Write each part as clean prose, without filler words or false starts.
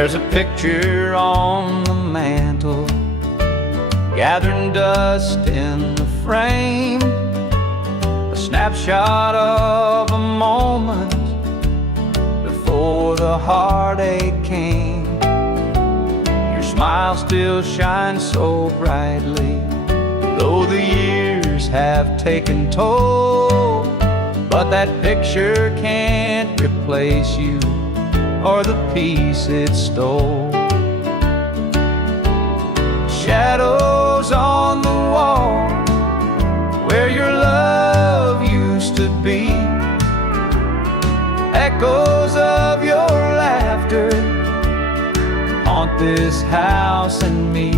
There's a picture on the mantle, gathering dust in the frame, a snapshot of a moment before the heartache came. Your smile still shines so brightly, though the years have taken toll. But that picture can't replace you or the peace it stole. Shadows on the wall where your love used to be, echoes of your laughter haunt this house and me.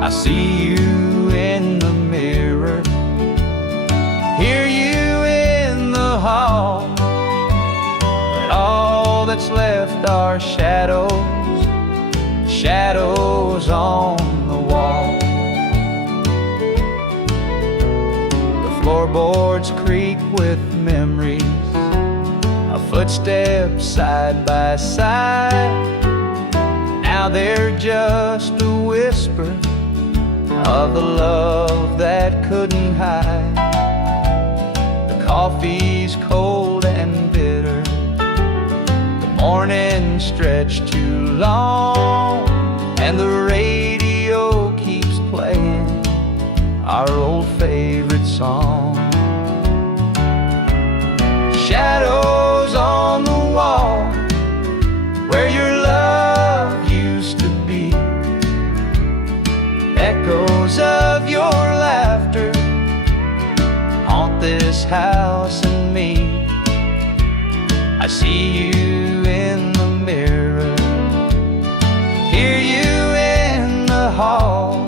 I see you in the mirror, hear you in the hall, but all that's left are shadows, shadows on the wall. The floorboards creak with memories of footsteps side by side. Now they're just a whisper of the love that couldn't hide. The coffee's cold and bitter, the morning stretched too long, and the radio keeps playing our old favorite song. Shadows on the wall where your love used to be, echoes of your laughter haunt this house and me. I see you in the mirror, hear you in the hall,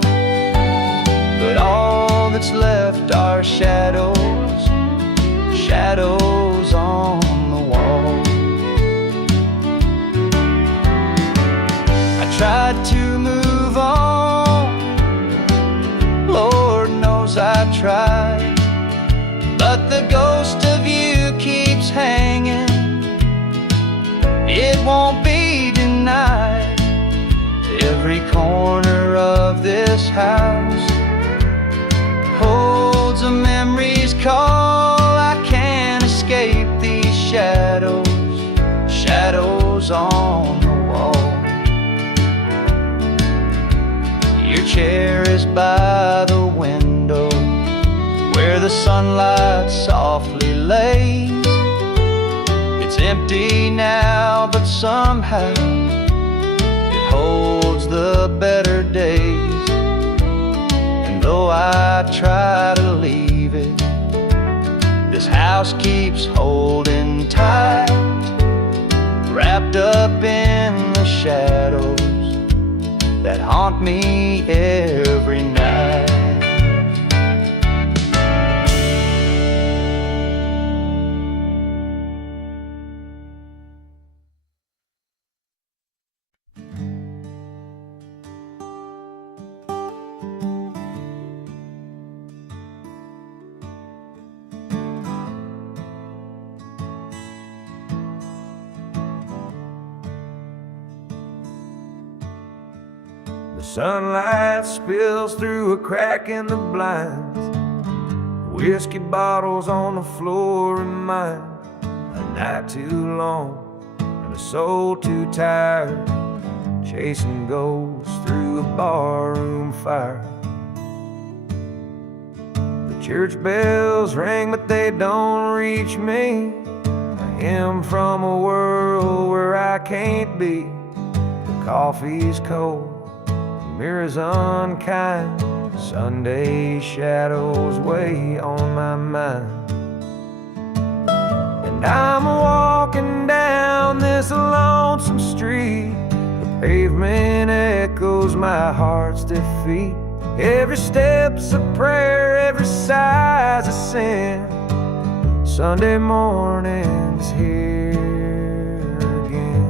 but all that's left are shadows, shadows on the wall. I tried to move on, Lord knows I tried, but the ghost of you keeps hanging. It won't be denied. Every corner of this house holds a memory's call. I can't escape these shadows, shadows on the wall. Your chair is by the window where the sunlight softly lays. It's empty now, but somehow it holds the better days. And though I try to leave it, this house keeps holding tight, wrapped up in the shadows that haunt me every night. The sunlight spills through a crack in the blinds. Whiskey bottles on the floor remind a night too long and a soul too tired, chasing ghosts through a barroom fire. The church bells ring, but they don't reach me. I am from a world where I can't be. The coffee's cold, mirrors unkind, Sunday shadows weigh on my mind. And I'm walking down this lonesome street, the pavement echoes my heart's defeat. Every step's a prayer, every sigh's a sin. Sunday morning's here again.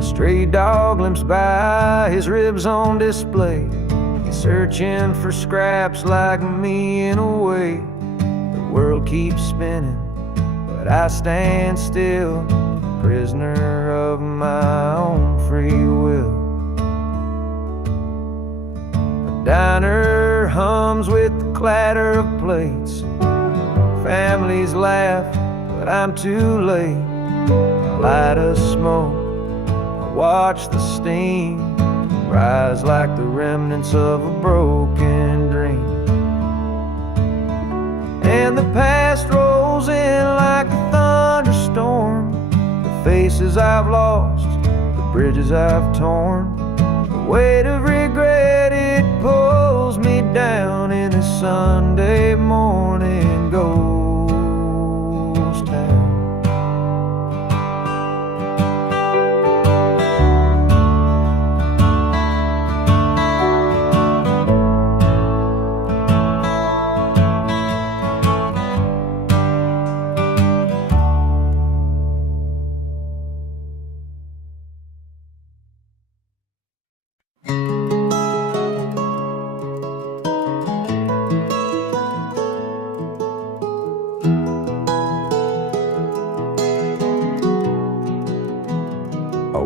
Stray dog limps by, his ribs on display. You're searching for scraps like me in a way. The world keeps spinning, but I stand still, prisoner of my own free will. The diner hums with the clatter of plates. Families laugh, but I'm too late. I light a smoke, I watch the steam rise like the remnants of a broken dream. And the past rolls in like a thunderstorm. The faces I've lost, the bridges I've torn. The weight of regret, it pulls me down in this Sunday morning ghost town.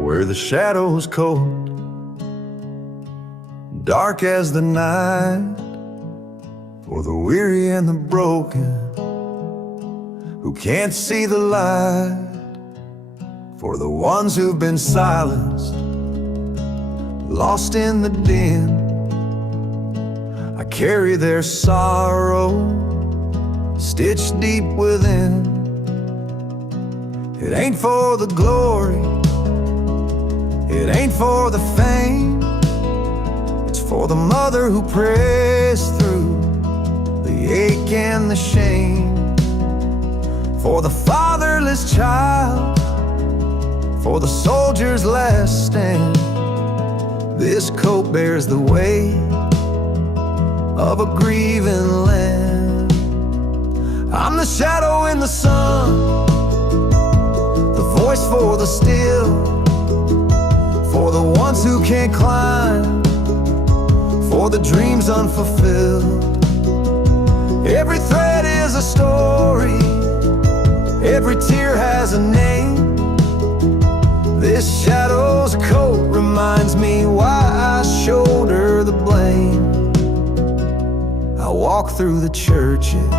Where the shadows cold, dark as the night, for the weary and the broken who can't see the light, for the ones who've been silenced, lost in the din. I carry their sorrow stitched deep within. It ain't for the glory, it ain't for the fame. It's for the mother who prays through the ache and the shame. For the fatherless child, for the soldier's last stand. This coat bears the weight of a grieving land. I'm the shadow in the sun, the voice for the still, for the ones who can't climb, for the dreams unfulfilled. Every thread is a story, every tear has a name. This shadow's coat reminds me why I shoulder the blame. I walk through the churches,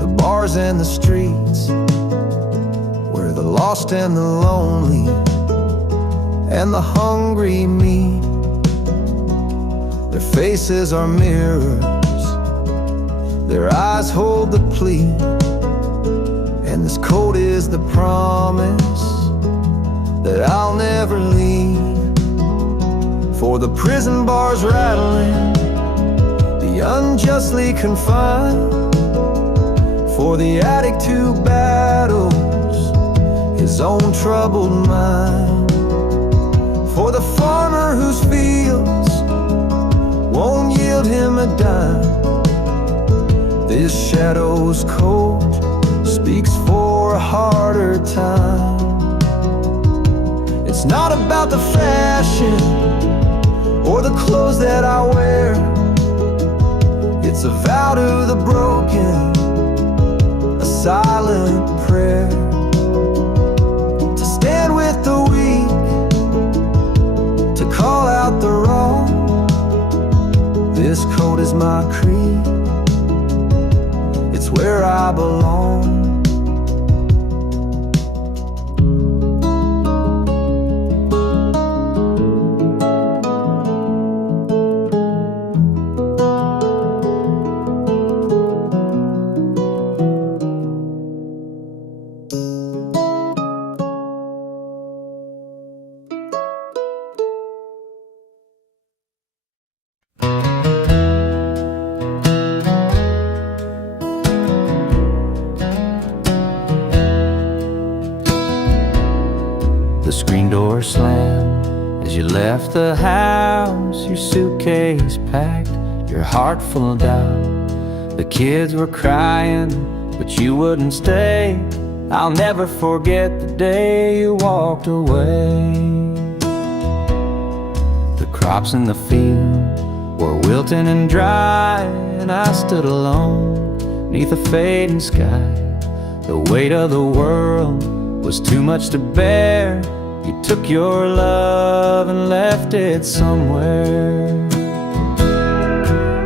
the bars and the streets, where the lost and the lonely and the hungry meet. Their faces are mirrors, their eyes hold the plea, and this coat is the promise that I'll never leave. For the prison bars rattling, the unjustly confined, for the addict who battles his own troubled mind, for the farmer whose fields won't yield him a dime. This shadow's coat speaks for a harder time. It's not about the fashion or the clothes that I wear. It's a vow to the broken, a silent prayer, to stand with the weak, to call out the wrong. This coat is my creed, it's where I belong. The screen door slammed as you left the house, your suitcase packed, your heart full of doubt. The kids were crying, but you wouldn't stay. I'll never forget the day you walked away. The crops in the field were wilting and dry, and I stood alone 'neath a fading sky. The weight of the world was too much to bear. You took your love and left it somewhere.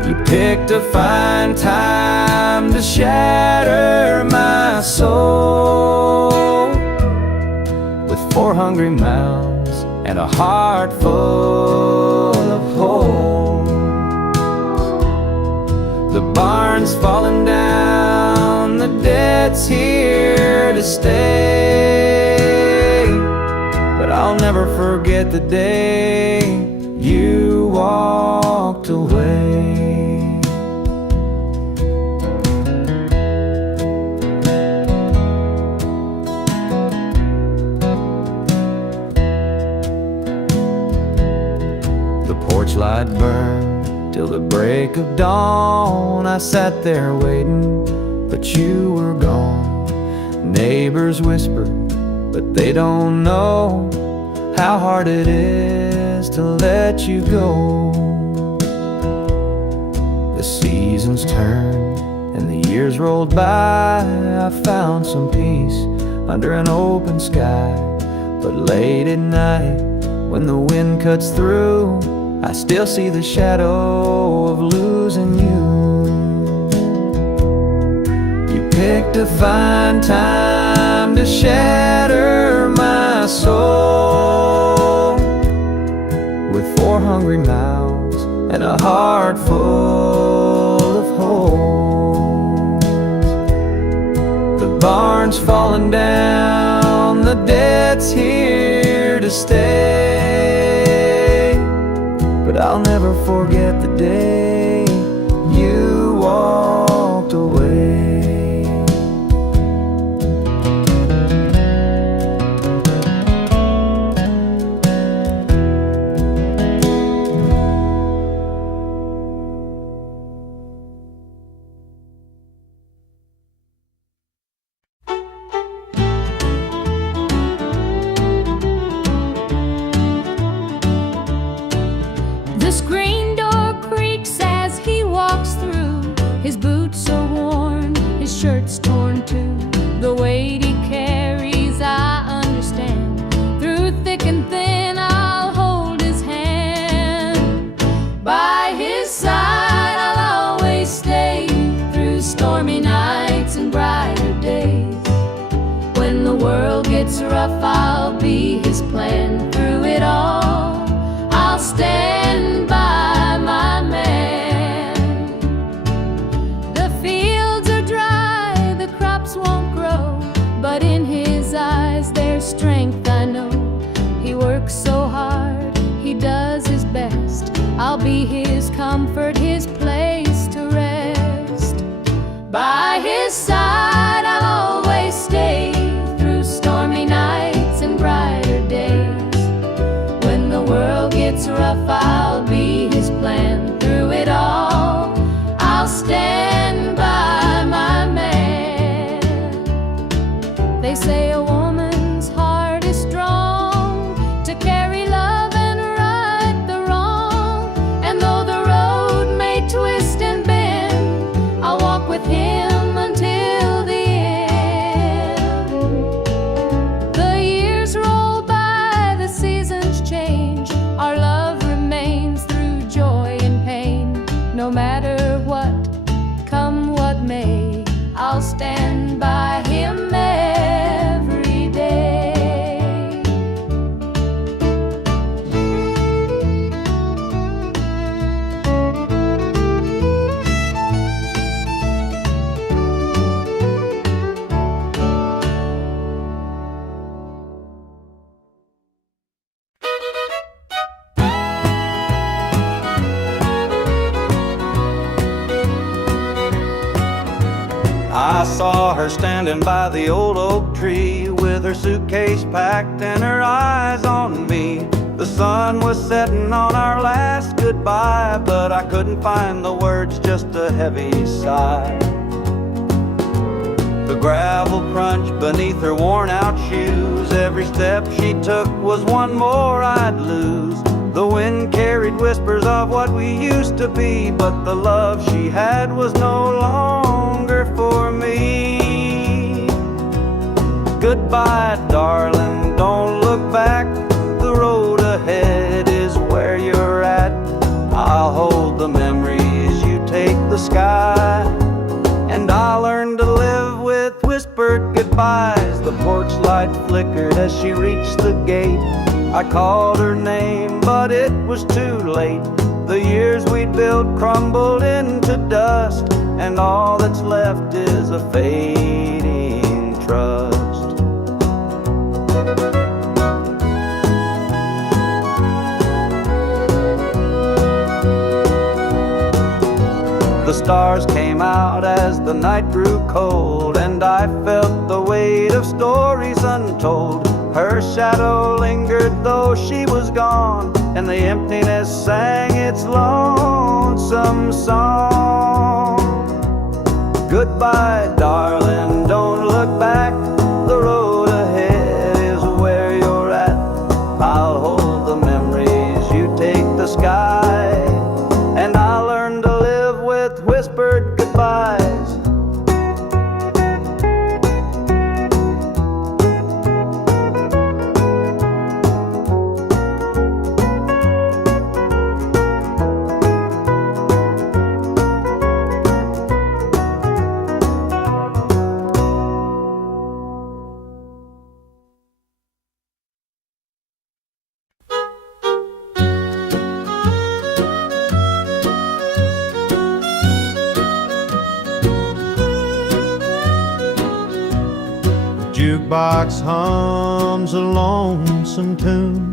You picked a fine time to shatter my soul with 4 hungry mouths and a heart full of holes. The barn's falling down, the debt's here to stay, but I'll never forget the day you walked away. The porch light burned till the break of dawn. I sat there waiting, but you were gone. Neighbors whispered, but they don't know how hard it is to let you go. The seasons turned and the years rolled by. I found some peace under an open sky, but late at night when the wind cuts through, I still see the shadow of losing you. You picked a fine time to shatter my soul with 4 hungry mouths and a heart full of holes. The barn's falling down, the debt's here to stay, but I'll never forget the day you walked away. The screen door creaks as he walks through. His boots are worn, his shirt's torn too. The weight he carries, I understand. Through thick and thin, I'll hold his hand. By his side, I'll always stay. Through stormy nights and brighter days. When the world gets rough, I'll be his plan. Through it all, I'll stand by my man. The fields are dry, the crops won't grow, but in his eyes there's strength, I know. He works so hard, he does his best. I'll be his comfort, his place to rest. By his side I'll always stay. Through stormy nights and brighter days. When the world gets rough, I'll be his plan. Through it all, I'll stand by my man. They say a woman's heart is strong to carry love and right the wrong. And though the road may twist and bend, I'll walk with him until the end. The years roll by, the seasons change. Our love remains through joy and pain. No matter what, come what may, I'll stand by him every day. I saw her standing by the old oak tree with her suitcase packed and her eyes on me. The sun was setting on our last goodbye, but I couldn't find the words, just a heavy sigh. The gravel crunched beneath her worn out shoes. Every step she took was one more I'd lose. The wind carried whispers of what we used to be, but the love she had was no longer for me. Goodbye, darling, don't look back. The road ahead is where you're at. I'll hold the memories, you take the sky, and I'll learn to live with whispered goodbyes. The porch light flickered as she reached the gate. I called her name, but it was too late. The years we'd built crumbled into dust, and all that's left is a fading trust. The stars came out as the night grew cold, and I felt the weight of stories untold. Her shadow lingered though she was gone, and the emptiness sang its lonesome song. Goodbye, darling, don't look back. The road ahead is where you're at. I'll hold the memories, you take the sky, and I'll learn to live with whispered goodbyes. Jukebox hums a lonesome tune.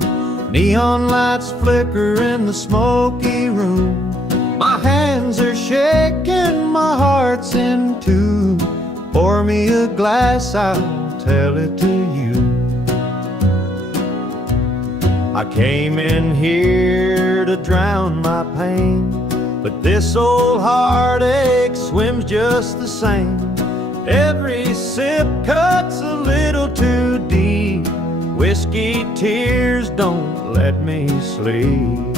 Neon lights flicker in the smoky room. My hands are shaking, my heart's in two. Pour me a glass, I'll tell it to you. I came in here to drown my pain, but this old heartache swims just the same. Every sip cuts a little too deep. Whiskey tears don't let me sleep.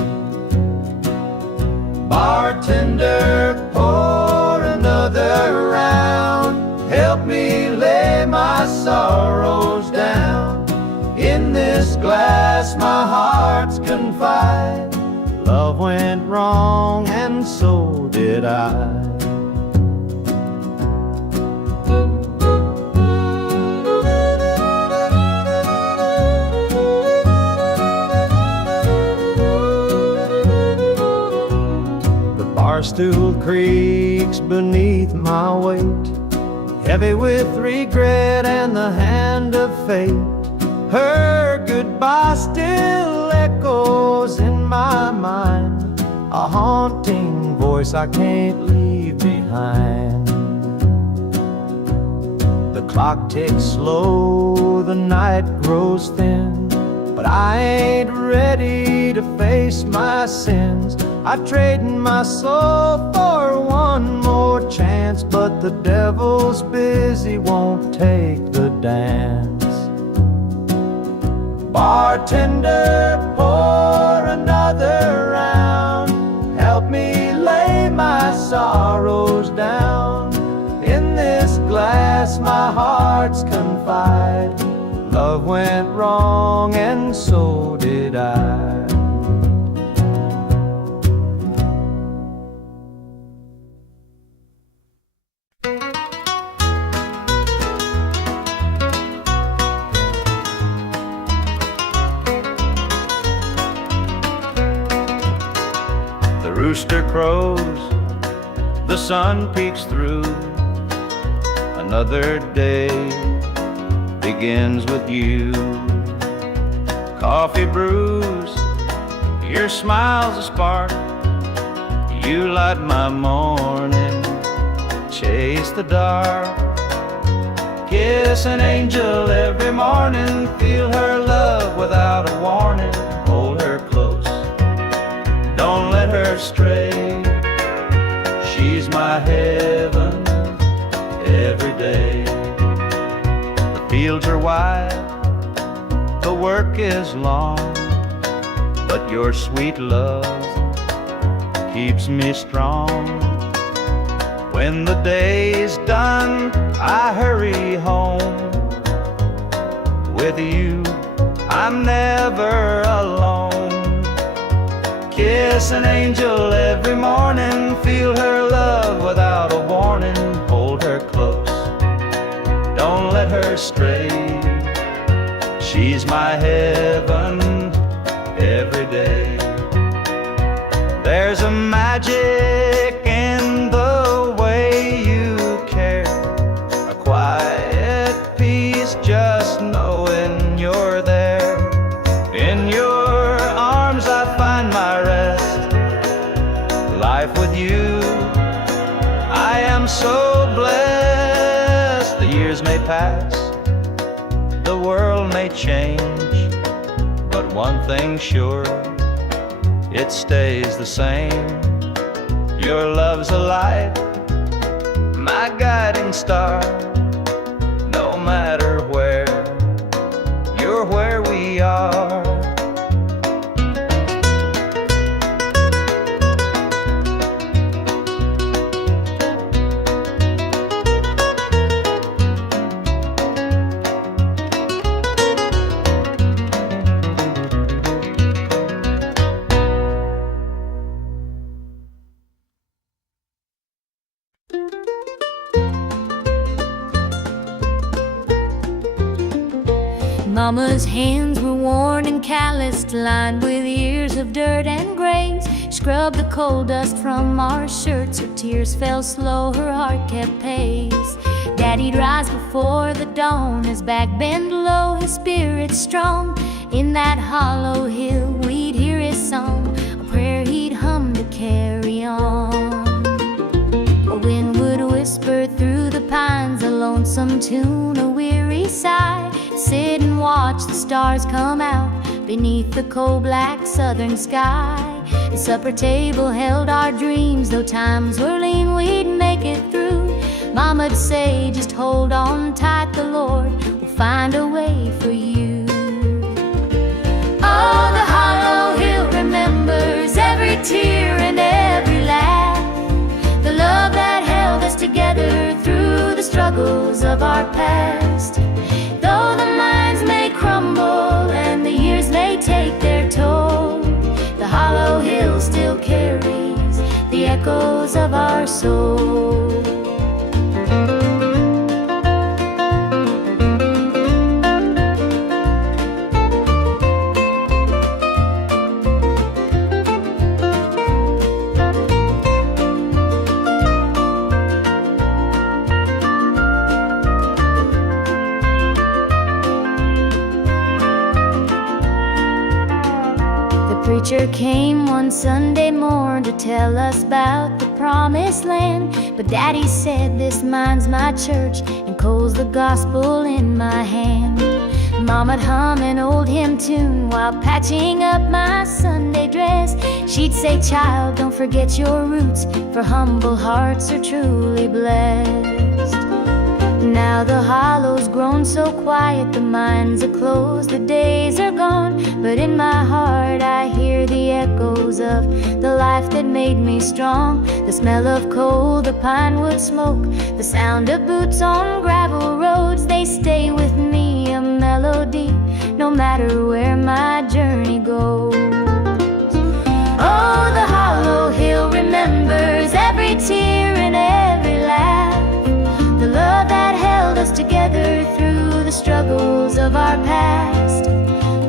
Bartender, pour another round. Help me lay my sorrows down. In this glass my heart's confide. Love went wrong and so did I. Stool creaks beneath my weight, heavy with regret and the hand of fate. Her goodbye still echoes in my mind, a haunting voice I can't leave behind. The clock ticks slow, the night grows thin, but I ain't ready to face my sins. I trade my soul for one more chance, but the devil's busy, won't take the dance. Bartender, pour another round. Help me lay my sorrows down. In this glass my heart's confide. Love went wrong and so did I. Rooster crows, the sun peeks through. Another day begins with you. Coffee brews, your smile's a spark. You light my morning, chase the dark. Kiss an angel every morning, feel her love without a warning. Hold her close, don't let her stray. She's my heaven every day. The fields are wide, the work is long. but your sweet love keeps me strong. When the day's done, I hurry home. With you, I'm never alone. Kiss an angel every morning, feel her love without a warning. Hold her close, don't let her stray. She's my heaven every day. There's a magic in the way you care, a quiet peace just knowing you're there. In your arms I find my rest. Life with you, I am so blessed. The years may pass, the world may change, but one thing's sure, it stays the same. Your love's a light, my guiding star. No matter where, you're where we are. Mama's hands were worn and calloused, lined with years of dirt and grace. Scrubbed the coal dust from our shirts, her tears fell slow, her heart kept pace. Daddy'd rise before the dawn, his back bent low, his spirit strong. In that hollow hill we'd hear his song, a prayer he'd hum to carry on. A wind would whisper through the pines, a lonesome tune, a weary sigh. Sit and watch the stars come out beneath the coal-black southern sky. The supper table held our dreams, though times were lean, we'd make it through. Mama'd say, just hold on tight, the Lord will find a way for you. Oh, the hollow hill remembers every tear and every laugh, the love that held us together through the struggles of our past. Though the minds may crumble and the years may take their toll, the hollow hill still carries the echoes of our soul. Preacher came one Sunday morn to tell us about the promised land. But Daddy said, this mine's my church and coal's the gospel in my hand. Mama'd hum an old hymn tune while patching up my Sunday dress. She'd say, child, don't forget your roots, for humble hearts are truly blessed. Now the hollow's grown so quiet, the mines are closed, the days are gone. But in my heart I hear the echoes of the life that made me strong. The smell of coal, the pine wood smoke, the sound of boots on gravel roads, they stay with me, a melody, no matter where my journey goes. Oh, the hollow hill remembers every tear and every laugh, the love that held us together through the struggles of our past.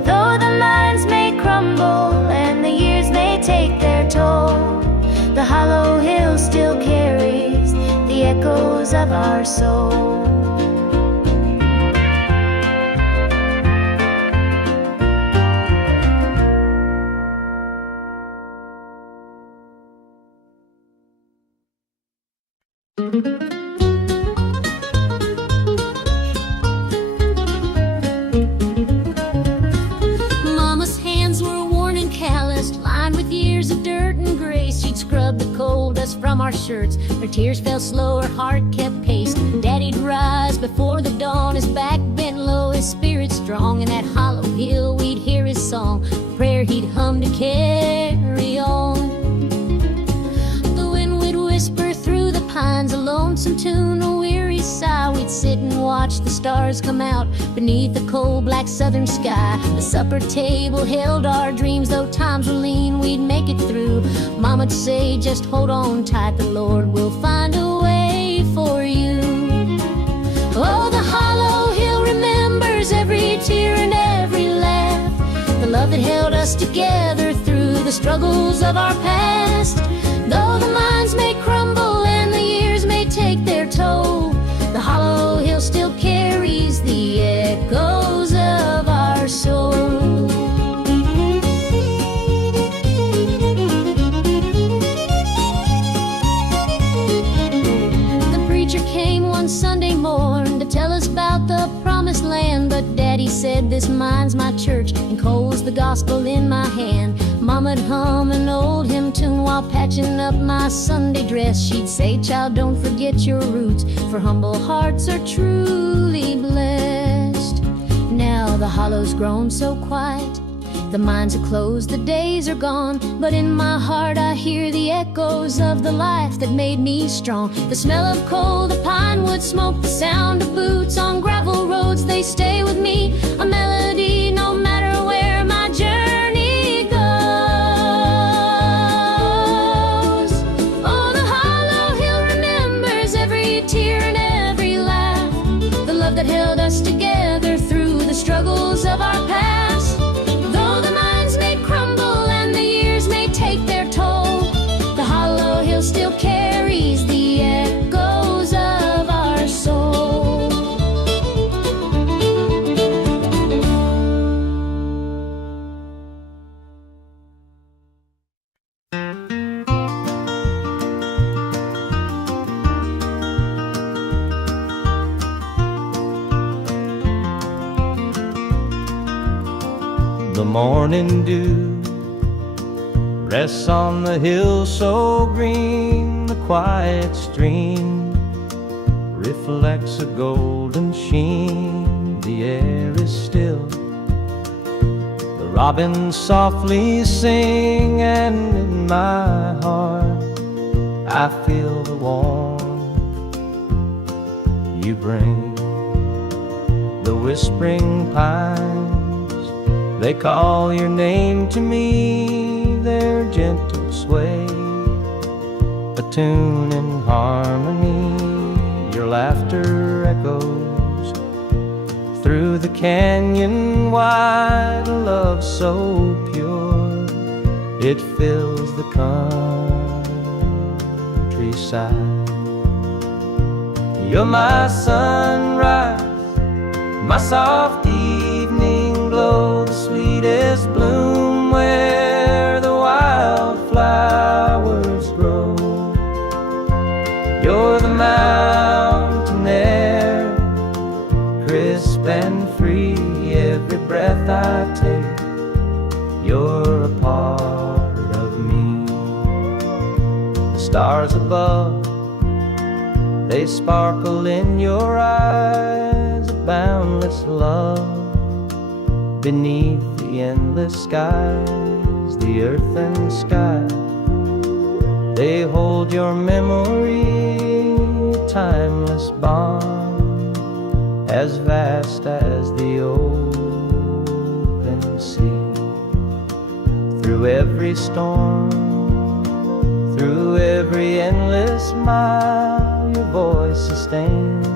Though the minds may crumble and the years may take their toll, the hollow hill still carries the echoes of our soul. Mama's hands were worn and calloused, lined with years of dirt and grace. She'd scrub the coal dust from our shirts, her tears fell slow, her heart kept pace. Daddy'd rise before the dawn, his back bent low, his spirit strong. In that hollow hill we'd hear his song, prayer he'd hum to carry on. The wind would whisper through the pines, a lonesome tune, a weary sigh. We'd sit and watch the stars come out beneath the cold black southern sky. The supper table held our dreams, though times were lean, we'd make it through. Mama'd say, just hold on tight, the Lord will find a way for you. Oh, the hollow hill remembers every tear and every laugh, the love that held us together through the struggles of our past. Though the minds may crumble and the years may take their toll, the hollow hill still carries the echoes of our soul. The preacher came one Sunday morn to tell us about the promised land, but Daddy said, this mine's my church, and Cole's the gospel in my hand. Mama'd hum an old hymn tune while patching up my Sunday dress. She'd say, child, don't forget your roots, for humble hearts are truly blessed. Now the hollow's grown so quiet, the mines are closed, the days are gone, but in my heart I hear the echoes of the life that made me strong. The smell of coal, the pine wood smoke, the sound of boots on gravel roads, they stay with me, a melody no matter where my journey goes. Oh, the hollow hill remembers every tear and every laugh, the love that held us together through the struggles of our past. Though the minds may crumble and the years may take their toll, the hollow hill still carries the echoes of our soul. The morning dew rests on the hill so green, the quiet stream reflects a golden sheen. The air is still, the robins softly sing, and in my heart I feel the warmth you bring. The whispering pines, they call your name to me, their gentle sway, a tune in harmony. Your laughter echoes through the canyon wide, a love so pure, it fills the countryside. You're my sunrise, my soft evening glow, the sweetest bloom where the wildflowers grow. You're the mountain air, crisp and free, every breath I take, you're a part of me. The stars above, they sparkle in your eyes, a boundless love beneath the endless skies. The earth and sky, they hold your memory, a timeless bond, as vast as the open sea. Through every storm, through every endless mile, your voice sustains,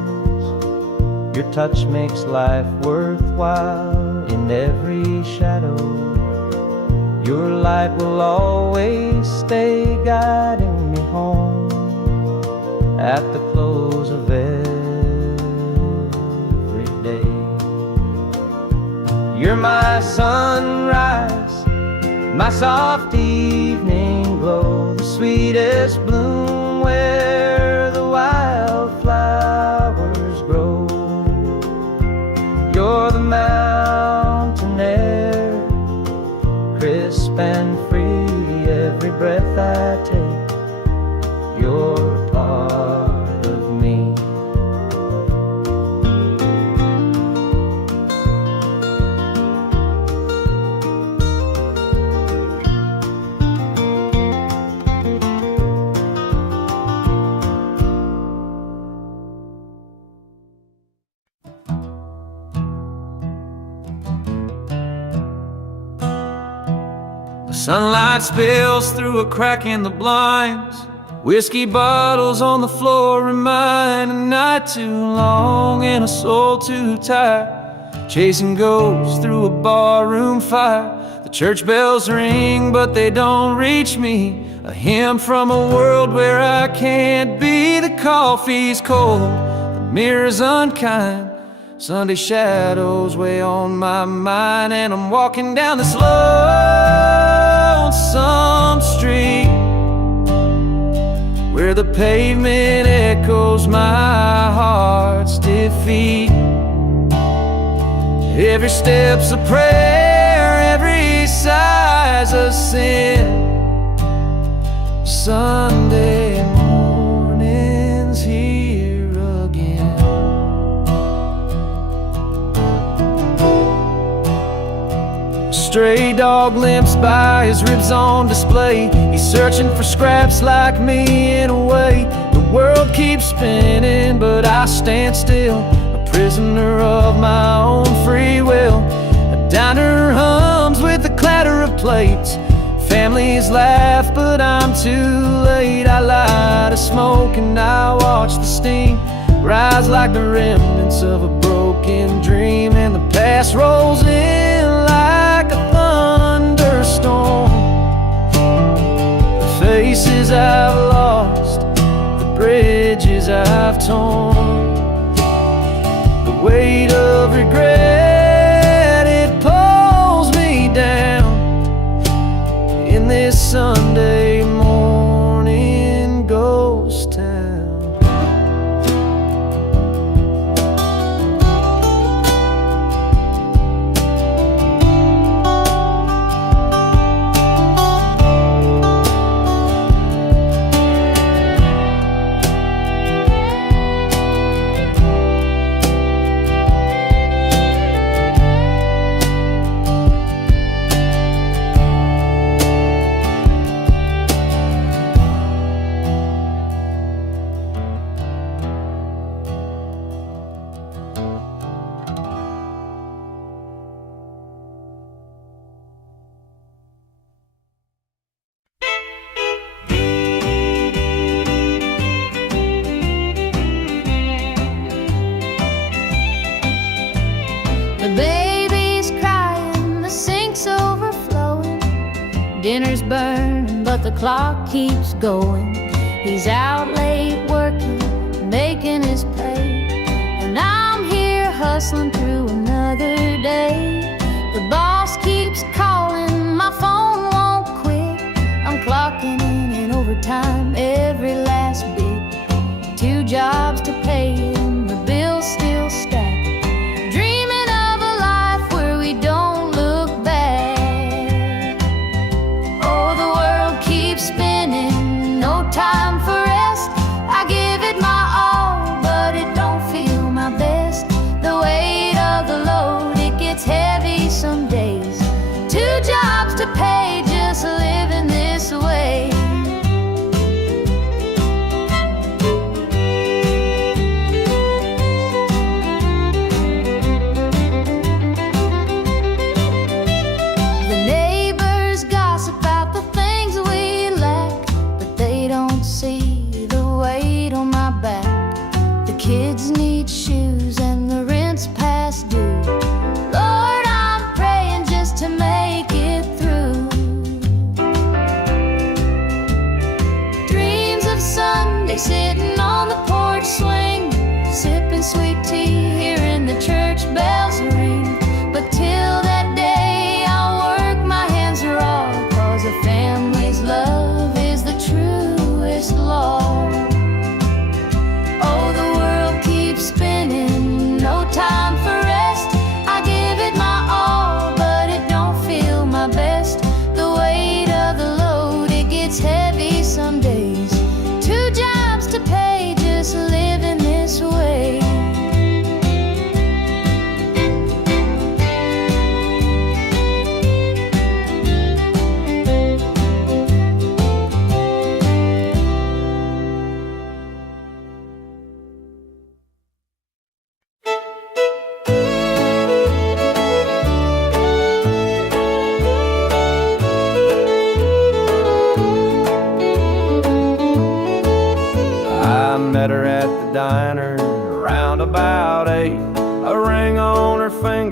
your touch makes life worthwhile. In every shadow, your light will always stay, guiding me home at the close of every day. You're my sunrise, my soft evening glow, the sweetest bloom where the wildflowers grow. You're the mountain air, crisp and free, every breath I take, you're a part of me. Sunlight spills through a crack in the blinds. Whiskey bottles on the floor remind a night too long and a soul too tired, chasing ghosts through a barroom fire. The church bells ring, but they don't reach me. A hymn from a world where I can't be. The coffee's cold, the mirror's unkind. Sunday shadows weigh on my mind, and I'm walking down this lonesome street where the pavement echoes my heart's defeat. Every step's a prayer, every sigh's a sin. Sunday morning's here again. A stray dog limps by, his ribs on display. He's searching for scraps like me in a way. The world keeps spinning, but I stand still, a prisoner of my own free will. A diner hums with the clatter of plates. Families laugh, but I'm too late. I light a smoke and I watch the steam rise like the remnants of a broken dream. And the past rolls in like a thunderstorm. The faces I've lost, the bridges I've torn, the weight of regret, it pulls me down in this Sunday morning ghost town. The baby's crying, the sink's overflowing. Dinner's burning, but the clock keeps going. He's out late working, making his pay, and I'm here hustling through another day. The boss keeps calling, my phone won't quit. I'm clocking in overtime every last bit. 2 jobs to pay and the bills still stack. Time for rest, I give it my all, but it don't feel my best. The weight of the load, it gets heavy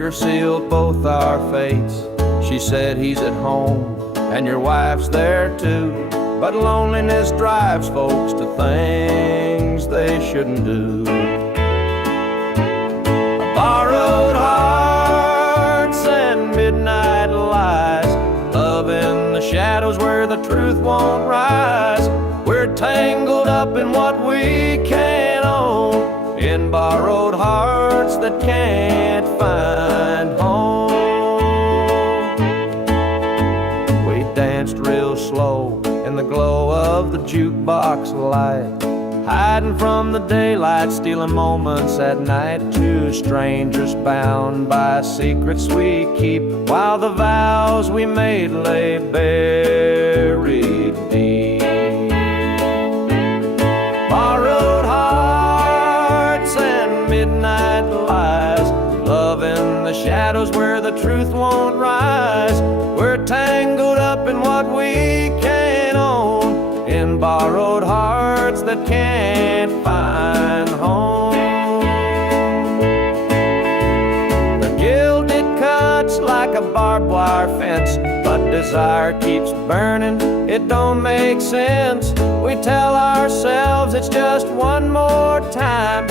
Creator sealed both our fates. She said he's at home and your wife's there too, but loneliness drives folks to things they shouldn't do. Borrowed hearts and midnight lies, love in the shadows where the truth won't rise. We're tangled up in what we can't own, in borrowed hearts that can't find home. We danced real slow in the glow of the jukebox light, hiding from the daylight, stealing moments at night. Two strangers bound by secrets we keep, while the vows we made lay buried deep. Borrowed hearts and midnight lies, love in the shadows where the truth won't rise. We're tangled up in what we can't own, in borrowed hearts that can't find home. The gilded cuts like a barbed wire fence, but desire keeps burning, it don't make sense. We tell ourselves it's just one more time,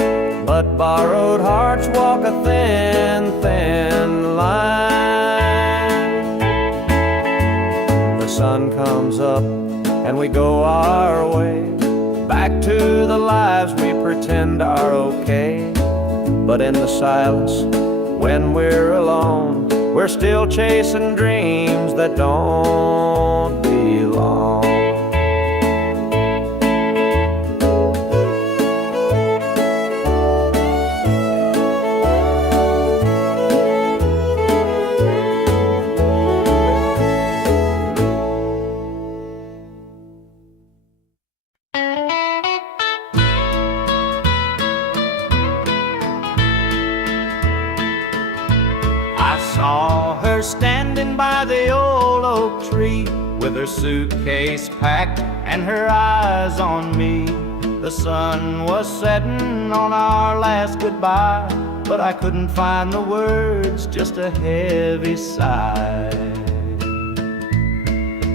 but borrowed hearts walk a thin, thin line. The sun comes up and we go our way, back to the lives we pretend are okay. But in the silence, when we're alone, we're still chasing dreams that don't belong. Saw her standing by the old oak tree, with her suitcase packed and her eyes on me. The sun was setting on our last goodbye, but I couldn't find the words, just a heavy sigh.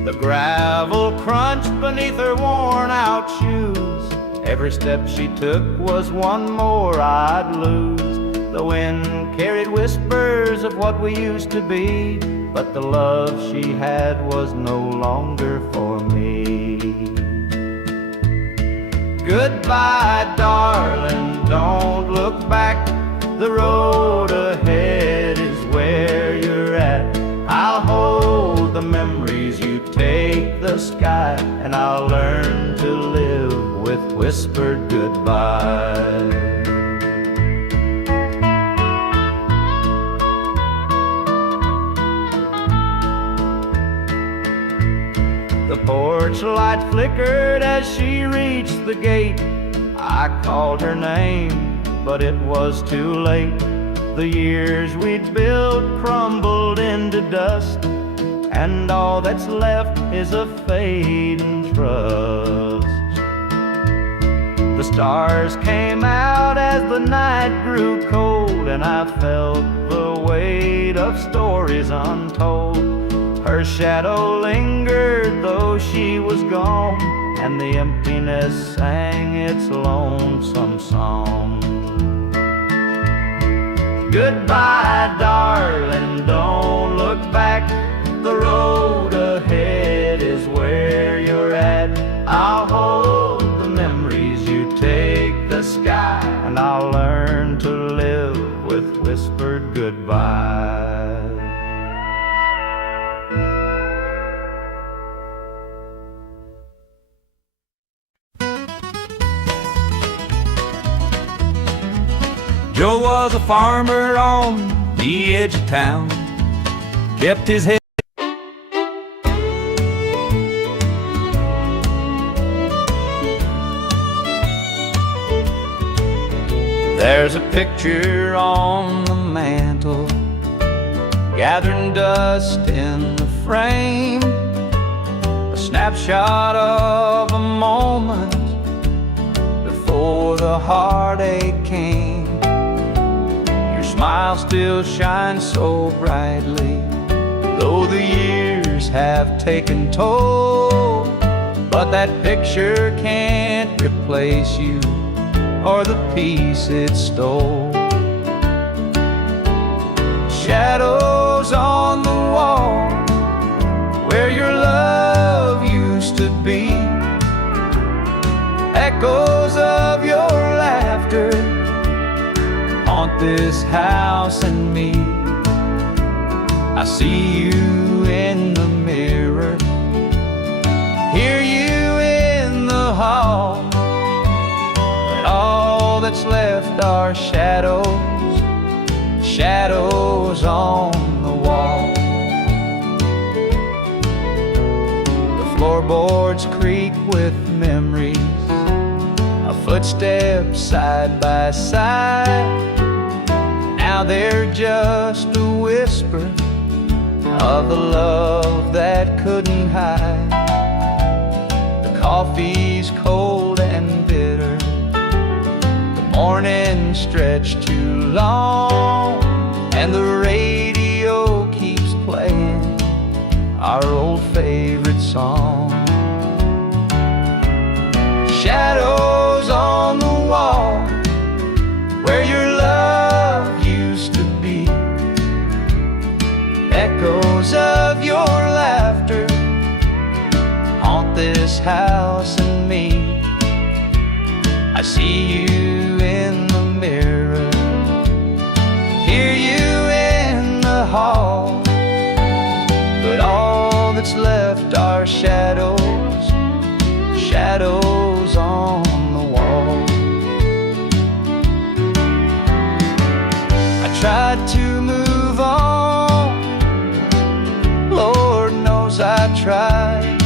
The gravel crunched beneath her worn out shoes, every step she took was one more I'd lose. The wind carried whispers of what we used to be, but the love she had was no longer for me. Goodbye, darling, don't look back. The road ahead is where you're at. I'll hold the memories, you take the sky, and I'll learn to live with whispered goodbye. The porch light flickered as she reached the gate. I called her name, but it was too late. The years we'd built crumbled into dust, and all that's left is a fading trust. The stars came out as the night grew cold, and I felt the weight of stories untold. Her shadow lingered though she was gone, and the emptiness sang its lonesome song. Goodbye, darling, don't look back. The road ahead is where you're at. I'll hold the memories, you take the sky, and I'll learn to live with whispered goodbye. Joe was a farmer on the edge of town, kept his head. There's a picture on the mantle, gathering dust in the frame, a snapshot of a moment before the heartache came. smile still shines so brightly, though the years have taken toll. But that picture can't replace you or the peace it stole. Shadows on the wall where your love used to be, echoes of your laughter haunt this house and me. I see you in the mirror, hear you in the hall, but all that's left are shadows, shadows on the wall. The floorboards creak with memories, our footsteps side by side. Now they're just a whisper of the love that couldn't hide. The coffee's cold and bitter, the morning stretched too long, and the radio keeps playing our old favorite song. Shadows on the wall where your love used to be, echoes of your laughter haunt this house and me. I see you in the mirror, hear you in the hall, but all that's left are shadows, shadows on the wall. I tried to move on, Lord knows I tried,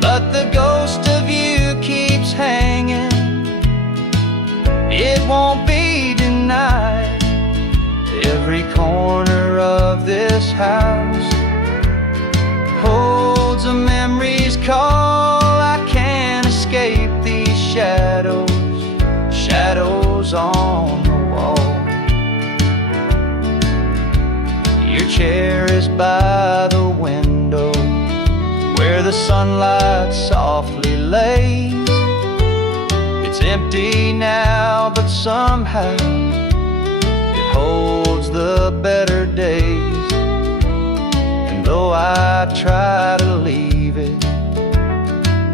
but the ghost of you keeps hanging. It won't be denied. Every corner of this house holds a memory's call. I can't escape these shadows, shadows on the wall. Your chair is by the window where the sunlight softly lays. It's empty now, but somehow it holds the better days. And though I try to leave it,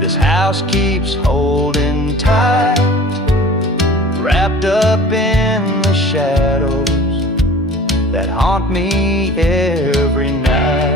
this house keeps holding tight, wrapped up in the shadows that haunt me every night.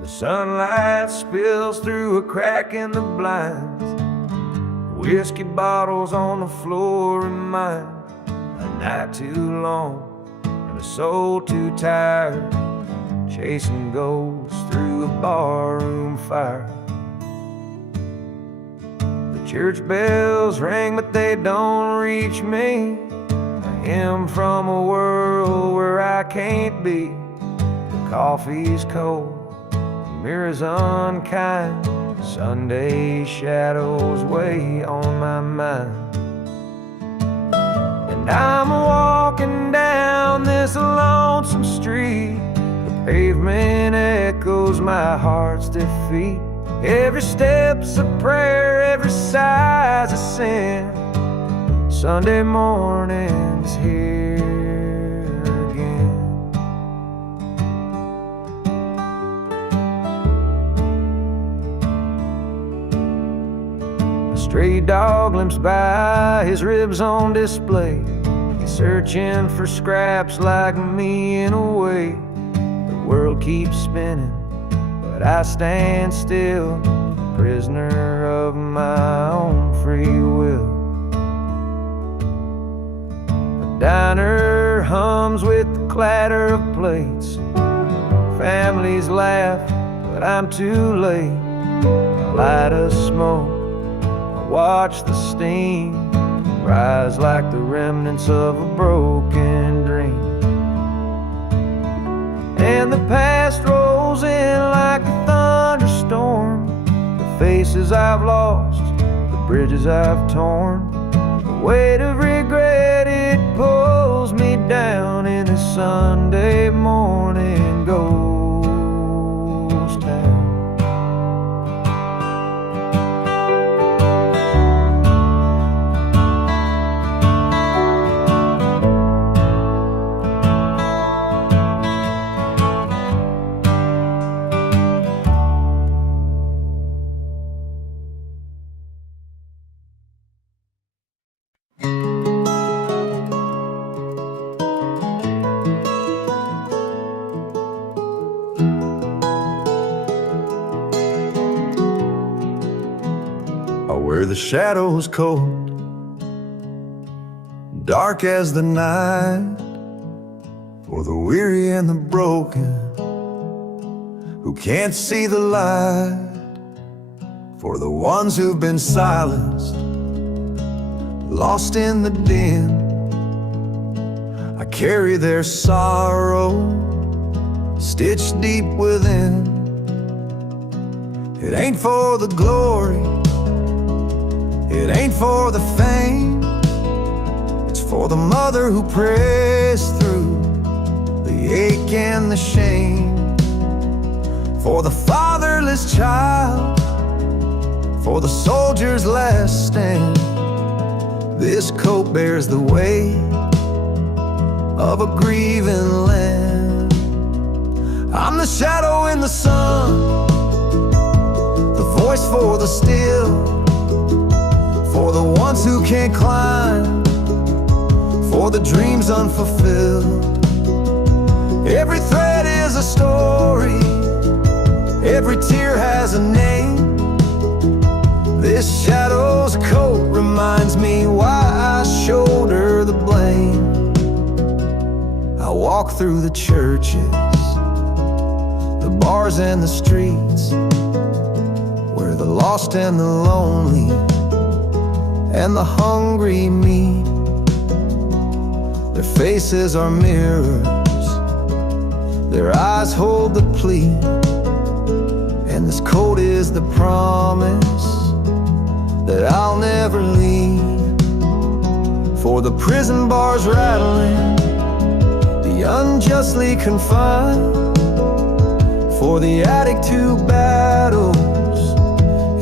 The sunlight spills through a crack in the blinds. Whiskey bottles on the floor remind a night too long and a soul too tired, chasing ghosts through a barroom fire. The church bells ring, but they don't reach me. A hymn from a world where I can't be. The coffee's cold, mirrors unkind, Sunday shadows weigh on my mind. And I'm walking down this lonesome street, the pavement echoes my heart's defeat. Every step's a prayer, every sigh's a sin. Sunday morning's here again. Stray dog limps by, his ribs on display. He's searching for scraps like me in a way. The world keeps spinning, but I stand still, prisoner of my own free will. The diner hums with the clatter of plates, families laugh, but I'm too late. I light a smoke, I watch the steam rise like the remnants of a broken dream. And the past rolls in like a thunderstorm. The faces I've lost, the bridges I've torn, the weight of regret, it pulls me down in this Sunday morning ghost town. Where the shadows cold, dark as the night, for the weary and the broken who can't see the light, for the ones who've been silenced, lost in the din. I carry their sorrow stitched deep within. It ain't for the glory, it ain't for the fame, it's for the mother who prays through the ache and the shame, for the fatherless child, for the soldier's last stand. This coat bears the weight of a grieving land. I'm the shadow in the sun, the voice for the still, for the ones who can't climb, for the dreams unfulfilled. Every thread is a story, every tear has a name. This shadow's coat reminds me why I shoulder the blame. I walk through the churches, the bars and the streets, where the lost and the lonely and the hungry meet. Their faces are mirrors, their eyes hold the plea, and this coat is the promise that I'll never leave. For the prison bars rattling, the unjustly confined, for the addict who battles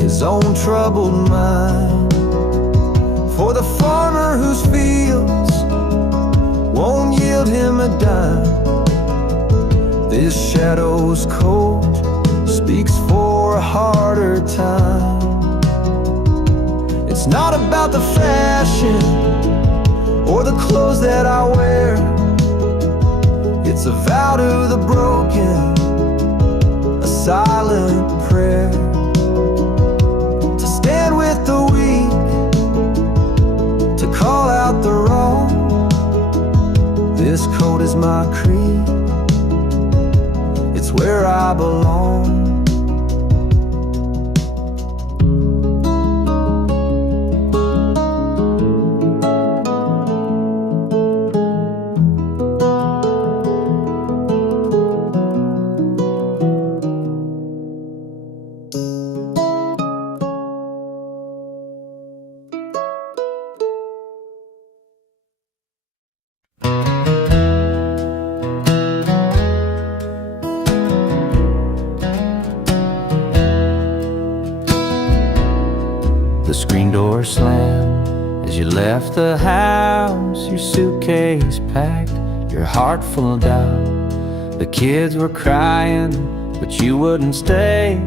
his own troubled mind, for the farmer whose fields won't yield him a dime. This shadow's coat speaks for a harder time. It's not about the fashion or the clothes that I wear, it's a vow to the broken, a silent prayer, to stand with the weak, to call out the wrong. This coat is my creed, it's where I belong. The screen door slammed as you left the house, your suitcase packed, your heart full of doubt. The kids were crying, but you wouldn't stay.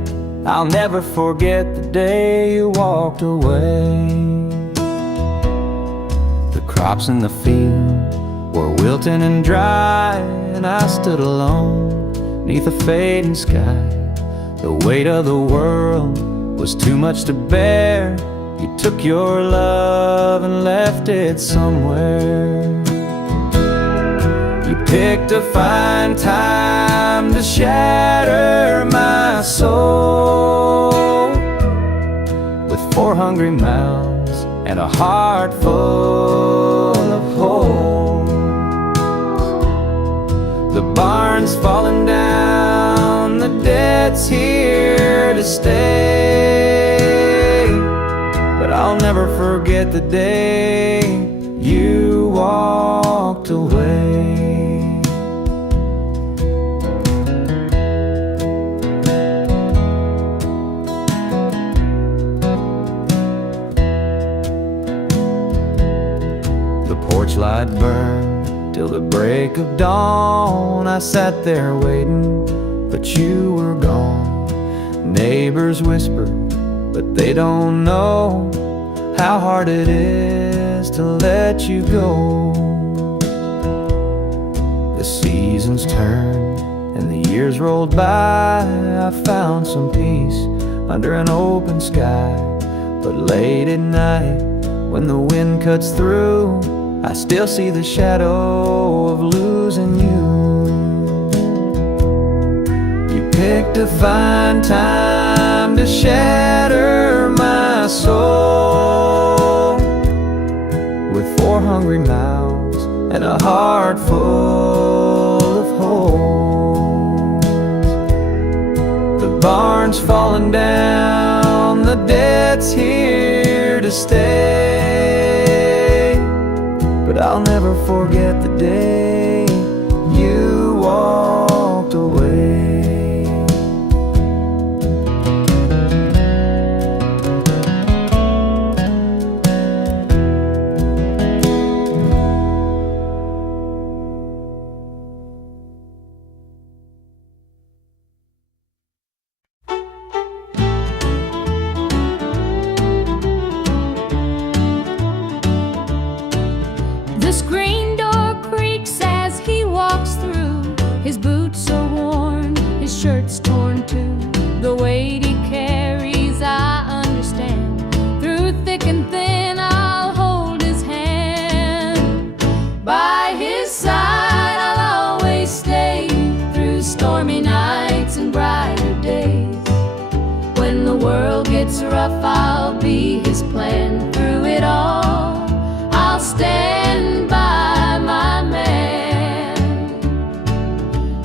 I'll never forget the day you walked away. The crops in the field were wilting and dry, and I stood alone neath a fading sky. The weight of the world was too much to bear. You took your love and left it somewhere. You picked a fine time to shatter my soul with 4 hungry mouths and a heart full of hope. The barn's falling down, the debt's here to stay, but I'll never forget the day you walked away. The porch light burned till the break of dawn. I sat there waiting, but you were gone. Neighbors whispered, but they don't know how hard it is to let you go. The seasons turned and the years rolled by. I found some peace under an open sky, but late at night when the wind cuts through, I still see the shadow of losing you. You picked a fine time to shatter my soul with 4 hungry mouths and a heart full of holes. The barn's falling down, the debt's here to stay, but I'll never forget the day you walked away. The screen door creaks as he walks through. His boots are worn, his shirt's torn too. The weight he carries, I understand. Through thick and thin, I'll hold his hand. By his side, I'll always stay. Through stormy nights and brighter days. When the world gets rough, I'll be his plan. Through it all, I'll stand by my man.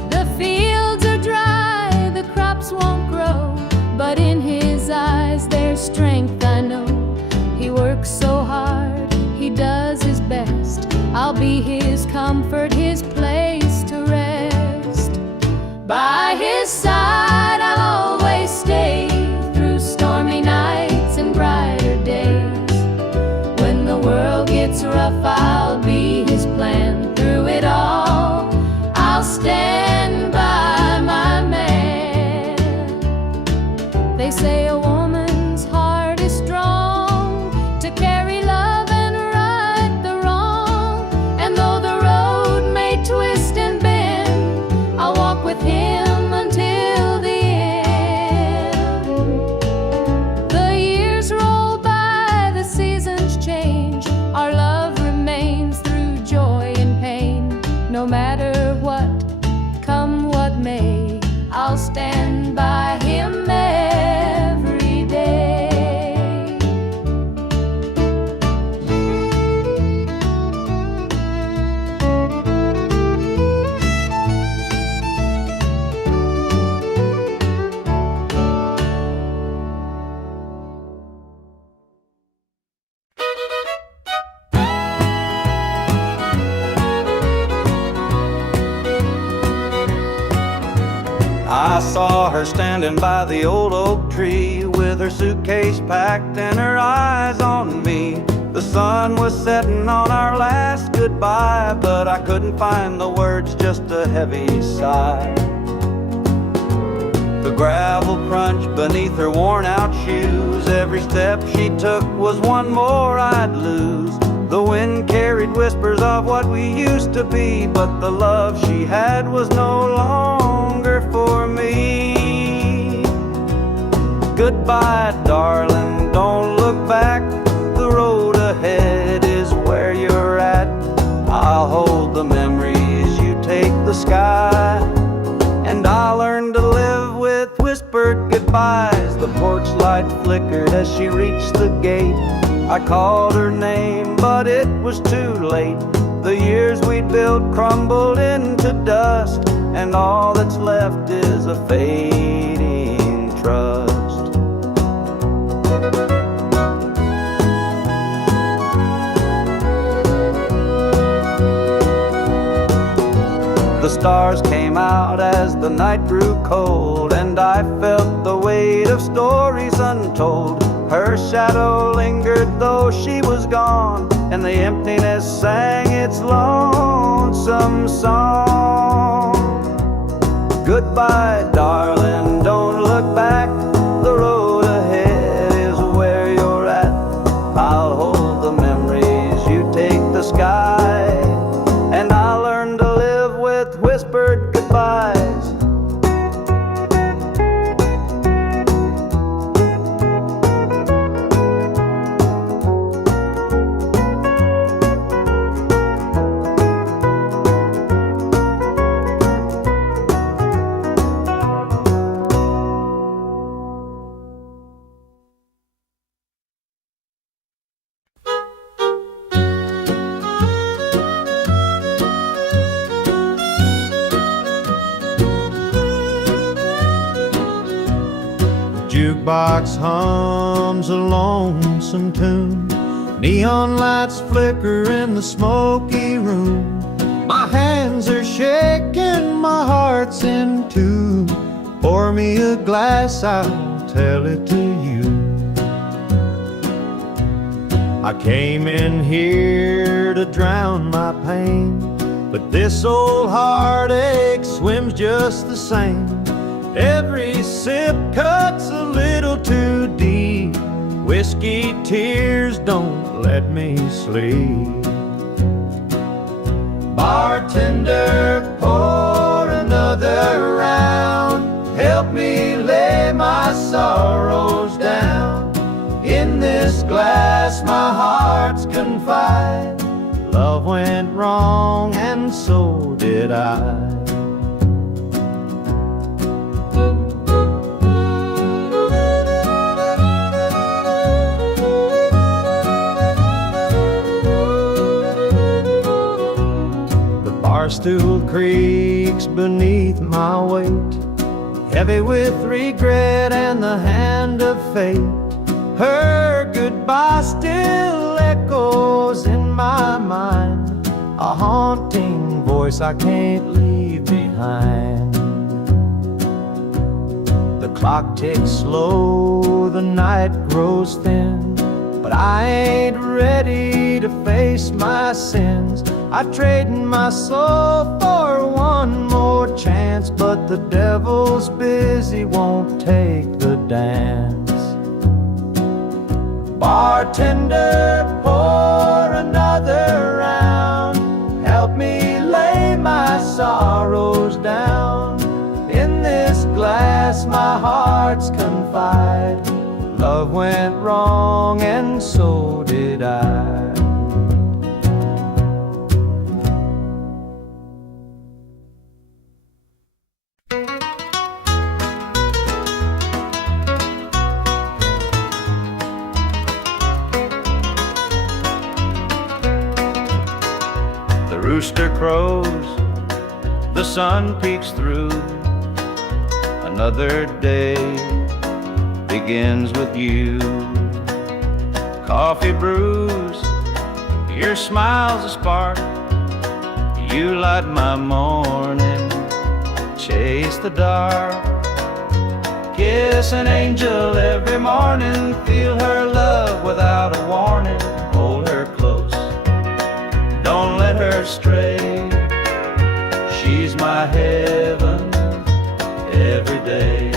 The fields are dry, the crops won't grow, but in his eyes there's strength, I know. He works so hard, he does his best. I'll be his comfort, his place to rest. By his side I'll always stay. Through stormy nights and brighter days. When the world gets rough, I'll be his plan. Through it all, I'll stand by my man. They say a woman's heart is strong to carry love and right the wrong. And though the road may twist and bend, I'll walk with him until the end. The years roll by, the seasons change. Our love remains through joy and pain. No matter what, come what may, I'll stand by him every day. I saw her standing by the old oak tree with her suitcase packed and her eyes on me. The sun was setting on our last goodbye, but I couldn't find the words, just a heavy sigh. The gravel crunched beneath her worn out shoes. Every step she took was one more I'd lose. The wind carried whispers of what we used to be, but the love she had was no longer for me. Goodbye, darling, don't look back. The road ahead is where you're at. I'll hold the memories you take flickered as she reached the gate. I called her name, but it was too late. The years we'd built crumbled into dust, and all that's left is a fading trust. The stars came out as the night grew cold, and I felt the weight of stories untold. Her shadow lingered though she was gone, and the emptiness sang its lonesome song. Goodbye, darling, don't look back. The road ahead is where you're at. I'll hold the memories, you take the sky, and I'll learn to live with whispered goodbyes. Jukebox hums a lonesome tune. Neon lights flicker in the smoky room. My hands are shaking, my heart's in tune. Pour me a glass, I'll tell it to you. I came in here to drown my pain, but this old heartache swims just the same. Every sip cuts a little too deep. Whiskey tears don't let me sleep. Bartender, pour another round. Help me lay my sorrows down. In this glass my heart's confide. Love went wrong and so did I. Stool creaks beneath my weight, heavy with regret and the hand of fate. Her goodbye still echoes in my mind, a haunting voice I can't leave behind. The clock ticks slow, the night grows thin, but I ain't ready to face my sins. I trade my soul for one more chance, but the devil's busy, won't take the dance. Bartender, pour another round. Help me lay my sorrows down. In this glass my heart's confide. Love went wrong and so did I. Rooster crows, the sun peeks through. Another day begins with you. Coffee brews, your smile's a spark. You light my morning, chase the dark. Kiss an angel every morning, feel her love without a warning. Hold her close, don't let her stray. She's my heaven every day.